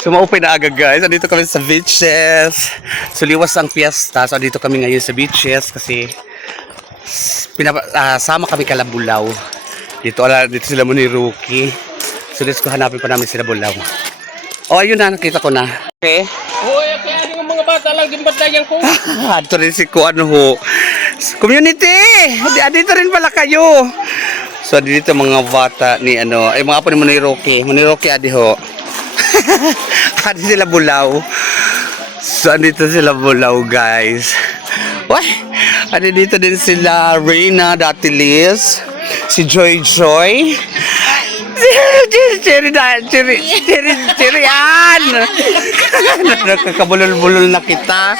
So maupi na agad guys. Andito kami sa beaches. So liwas ang fiesta. So andito kami ngayon sa beaches kasi sama kami kalabulaw. Dito sila mo ni Rookie. So let's go hanapin pa namin sila bulaw. Oh ayun na, nakita ko na. Okay. Hoy, kaya yung mga bata lang din batayan ko. Ito rin si Kuan ho. Community! Dito rin pala kayo. So dito mga bata ni ay mga apo ni Rocky. Rocky adi ho. Adi sila bulaw. So andito sila bulaw guys. Wah! Adi dito din sila Reina Datilis. Si Joy. Chirian! Nakakabulol-bulol na kita.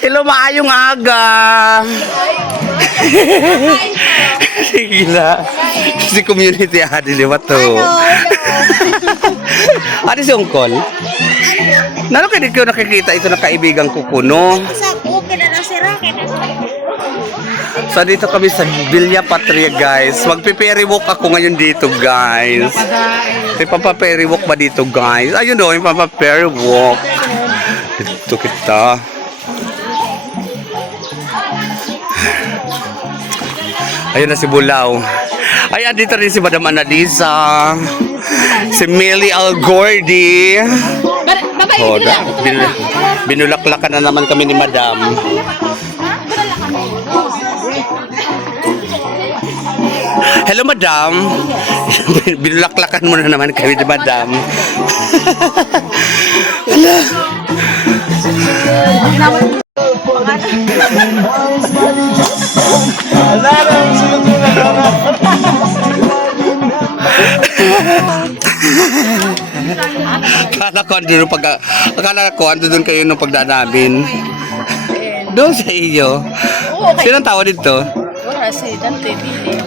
Hello, maayong aga. Gila. Si community adi liwat to. Adi si Ungkol. Nano kaya di ko nakikita ito na kaibigan ko kuno. So dito kami sa Villa Patria guys. Magpe-ferry walk ako ngayon dito guys. May papa-ferry walk ba dito guys? Ayun o, may papa-ferry walk. Dito kita. Ayun na si Bulaw. Ay, dito rin si Madam Annalisa. Si Millie Algordy. Oh, binulaklakan na naman kami ni Madam. Hello, Madam. Binulaklakan mo na naman kami ni Madam. Hello. Akala ko ando doon kayo nung pagdaan namin. Doon sa iyo. Sinong tao dito? Wala si Dante Billy.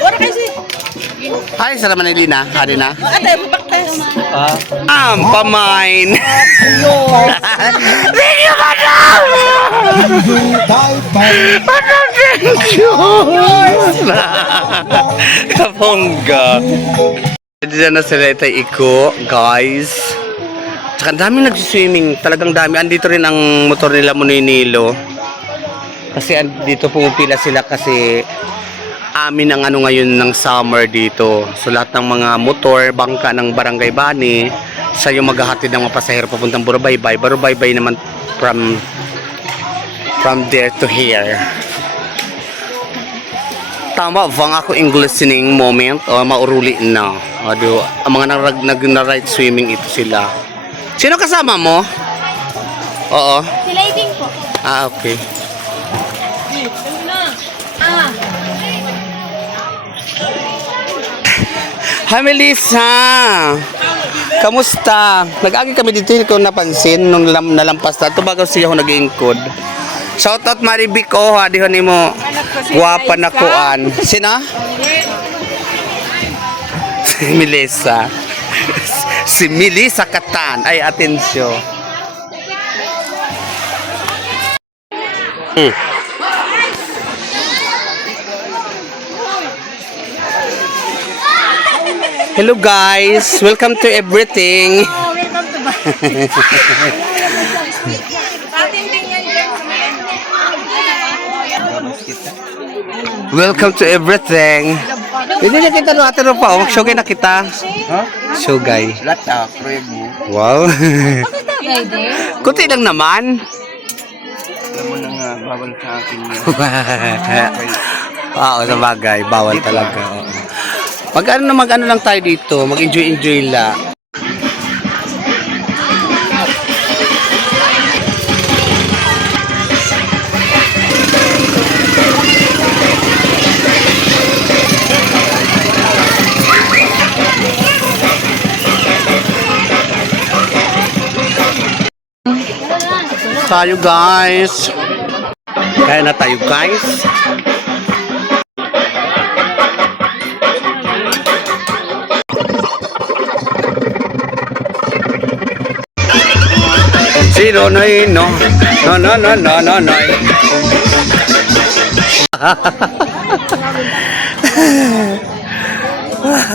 Wala kasi. Ay, sa naman Lina. Hari na. Ate, baktes. Pamain. Thank you, Madam! Thank you! Kapongga. Dito na sila iko, guys. Tsaka dami nag-swimming. Talagang dami. Andito rin ang motor nila Muninilo. Kasi dito pumupila sila kasi amin ang ngayon ng summer dito. So lahat ng mga motor, bangka ng Barangay Bani sa yung maghahatid ng mga pasahero papuntang Burabaybay. Burabaybay naman from there to here. Tama bang ako English listening moment o mauruli na? Ang mga nag-ride swimming ito sila. Sino kasama mo? Oo. Si Lady po. Okay. Hi Melissa! Kamusta? Nag-agi kami dito, hindi ko napansin nung nalampas na. Ito bago siya ako nag-iingkod. Shoutout Maribic ko, hadihon mo. Guwapa na kuan. Sina? Si Melissa. Si Melissa Katan. Ay, atensyo. Hello guys, welcome to everything. Oh, welcome to Welcome to everything. Hindi na kita natin pa. Mag-showgay na kita. Showgay. Lata, prego. Wow. Kunti lang naman. Alam mo na nga, bawal sa akin yun. Oo, sa bagay. Bawal talaga. Mag-ano lang tayo dito. Mag-enjoy lang. Tayo guys. Kaya na tayo guys. Sino no no no.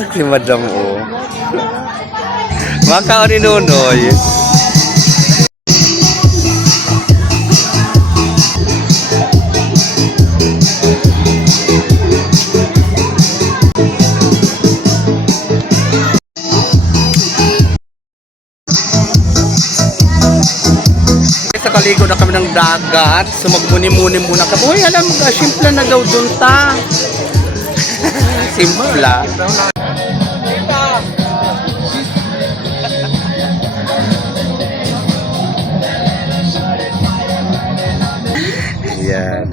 Si Madam o. Makao ni Nonoy. Sa kaligo na kami ng dagat, so magmuni-muni muna kami. Uy, alam mo ka, simple na daw dun ta. Simpla. Yan.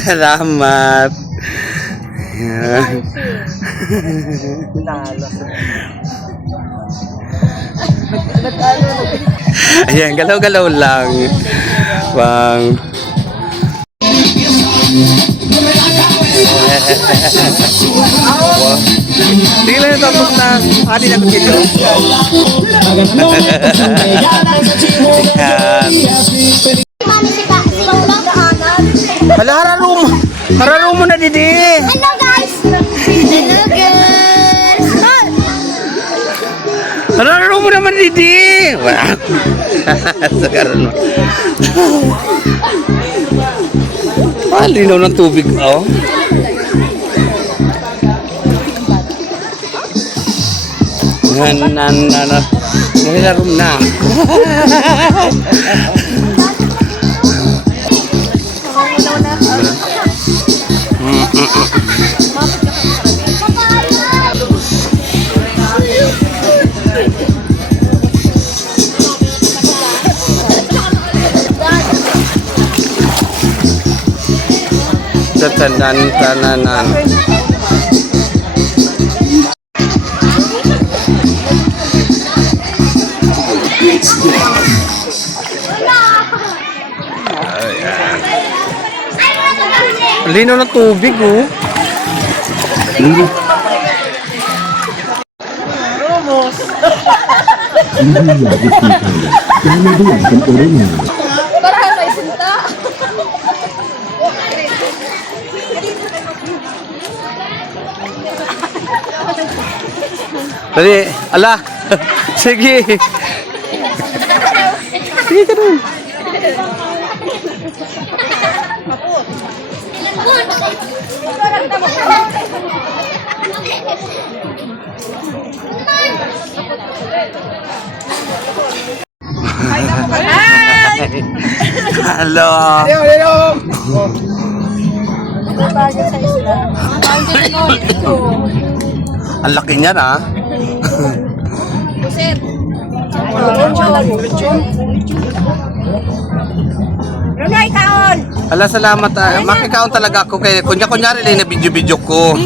Salamat. Yan. Ayan, galaw-galaw lang. Bang. Wow. Sige lang, tapos na. Adi na video. Ayan. Hala, hararo mo na, Didi. Hello guys! Hello guys! Hararo mo naman, Didi. Wow. Sagaran mo. Linaw ng tubig, oh. Nilaro na. Tananan. Lino ng tubig, oh. Dali, ala. Sige. Sige ka rin. Hello. Ang laki niyan, ha? Ala, salamat. Makikaon talaga ako. Kaya kunyari lang na video ko.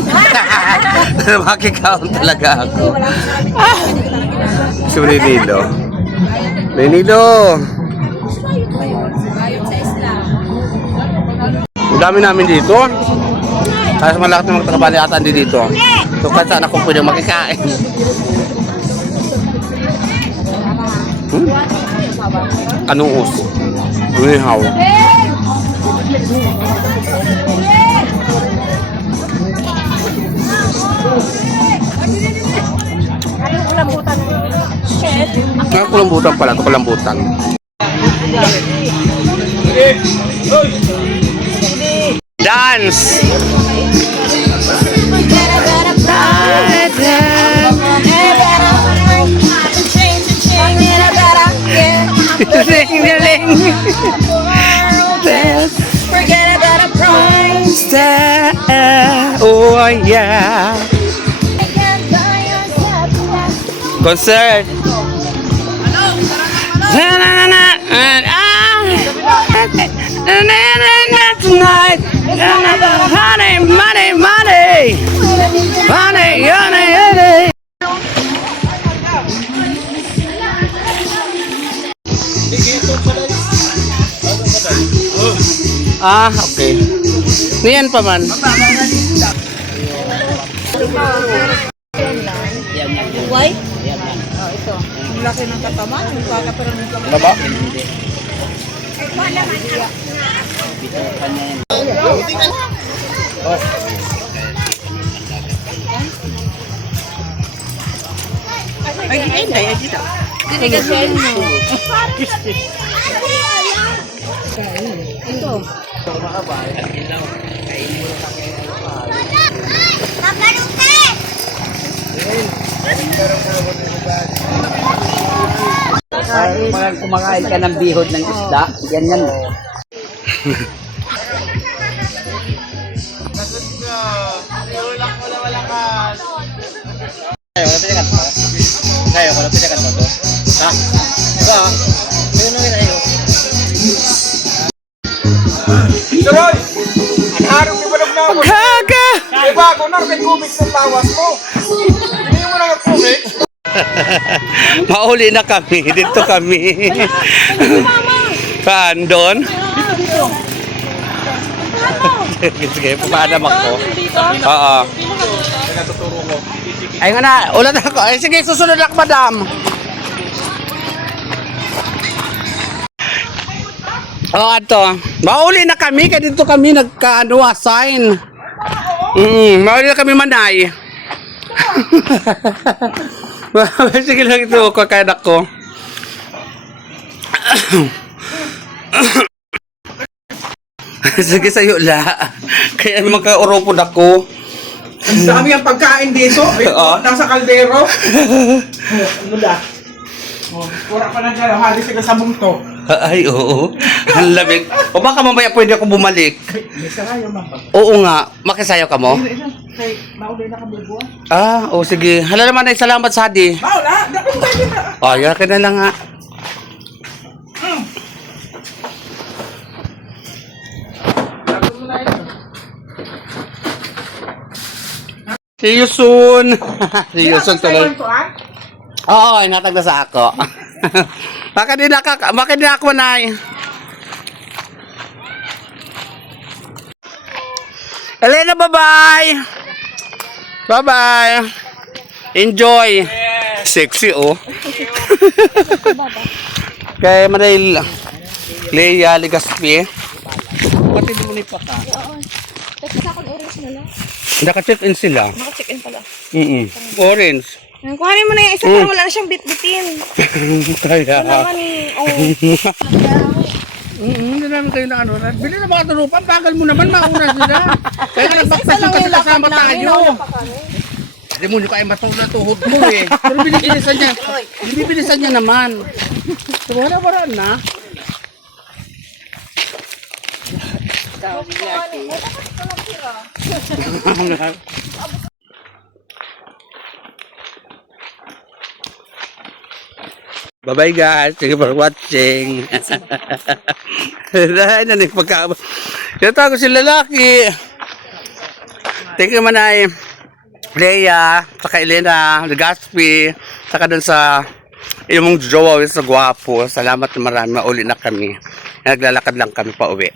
Makikaon talaga ako. Si Renilo. Ang dami namin dito. Kaya malaki ng magtakabalihatan din dito. So kahit saan ako pwede makikain. Kanuos. Unihaw. Kulambutan pala. Ito kulambutan. Dance! Forget about a price. Oh yeah. Concert. Tonight, money. Ah, okay. Niyan pa man. White? Oh, ito. Ang laki ng katawan. Ang baka pero ng katawan. Laba? Dinigasin mo. Ito. Makarute! Pag kumakain ka ng bihod ng isda, ganyan mo. Tuloy! Ang harong ni Balog na ako. Gaga! Diba ako na kay Kumiks ng tawas mo. Hindi mo na Kumiks. Mauli na kami. Dito kami. Saan doon? Sige, pumadam ako. Oo. Ay nga na, ulat ako. Ay sige, susunod ako, madam. Oo, ato. Mauli na kami, kaya dito kami nagka-assign. Mauli na kami manay. Sige lang ito, kakain ako. Sige sa'yo la. Kaya magka-uropod ako. Ang dami ang pagkain dito. Oo. Nasa kaldero. Ano da? Pura pa na dyan. Halis ka sa bungto. Ay, oo. Ang lamig. O baka mamaya pwede ako bumalik. May sarayo man pa. Oo nga. Makisayo ka mo? Kay maulay na kabubuan. Ah, o sige. Hala naman ay salamat sa di. Maula! Dapat tayo na. O, yan ka na lang nga. See you soon. See you soon tuloy. Oo, inatag na sa ako. Bakit din ako na Elena, bye-bye. Bye-bye. Enjoy. Sexy, oh. Kay Manay Leia Ligaspi. Pati mo ni pa ka. Tapos sa akin orange na lang. Naka-check in sila. Naka-check in pala. Orange. Kuhanin mo na yung isa para wala na siyang bit-bitin. Kaya. Kailangan ni... Oh. Hindi namin kayo na ano. Bili na mga turupan. Bagal mo naman. Mauna sila. Kaya ka nagbaktasyon kasi kasama tayo. Hindi mo nyo kayo matulad tuhod mo eh. Pero binibilisan niya. Binibilisan niya naman. So wala na. Bye-bye guys. Thank you for watching. Dahil na nagpagka... Ito ako si lalaki. Thank you Manay Leia, saka Elena, Legaspi, saka dun sa iyong mong jowa sa gwapo. Salamat na marami. Mauli na kami. Naglalakad lang kami pa uwi.